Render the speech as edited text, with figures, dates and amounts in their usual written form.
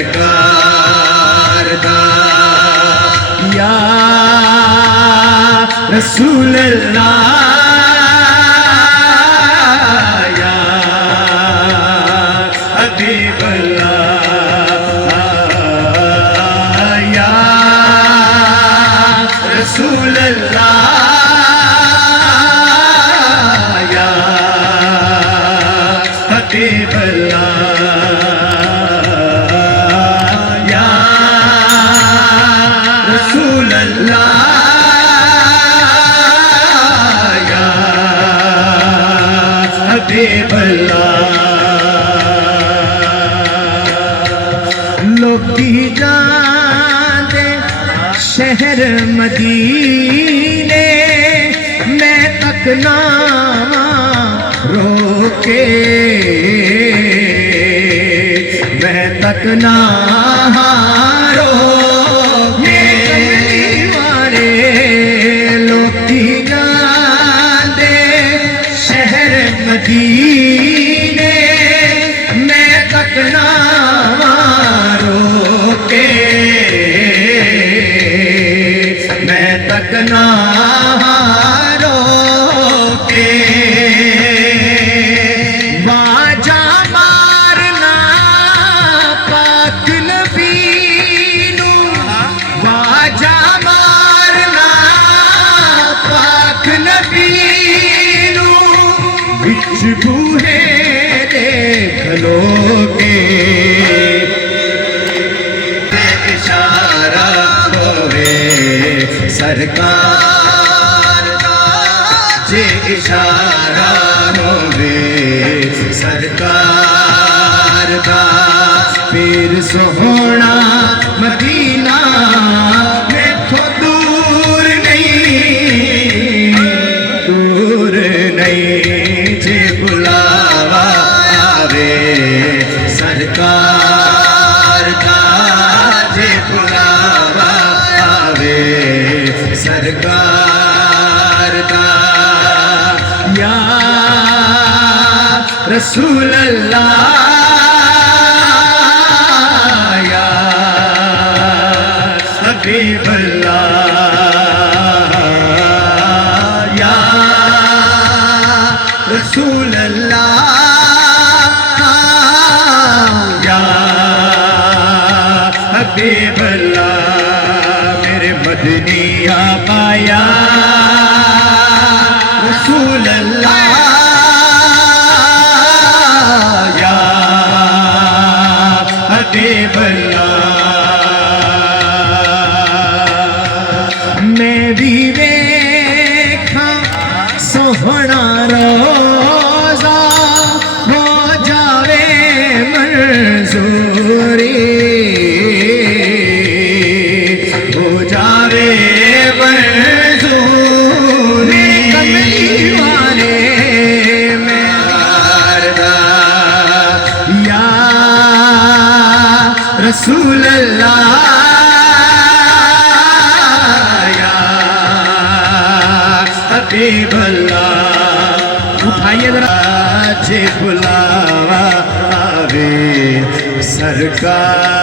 सरकार दा या रसूल अल्लाह या हबीब अल्लाह या रसूल अल्लाह या हबीब अल्लाह या रसूल अल्लाह या हबीब अल्लाह। लोकी जाते शहर मदीने मैं तक नावा रोके मैं तक ना रोके वाले लोकी जाते शहर मदीने मैं तक ना रोके मैं तक ना रोके बाजा मारना पाक नबी नू बाजा मारना पाक नबी नू बिच बूहे देख लोगे इशारा होवे सरकार जे इशारा होवे सरकार का फिर सोहना मदीना मैथों दूर नहीं जे बुलावा आवे सरकार का जे बुलावा आवे सरकार का या रसूल अल्लाह या हबीब अल्लाह या रसूल अल्लाह या हबीब अल्लाह। मेरे मदनी आया रसूल अल्लाह या हबीब अल्लाह। मैं भी देखा सोहना रोजा हो जावे मंजूरी हो जावे मंजूरी कमली वाले मेरा या रसूल अल्लाह या हबीब अल्लाह। उठाइए जरा जे बुलावा आवे सरकार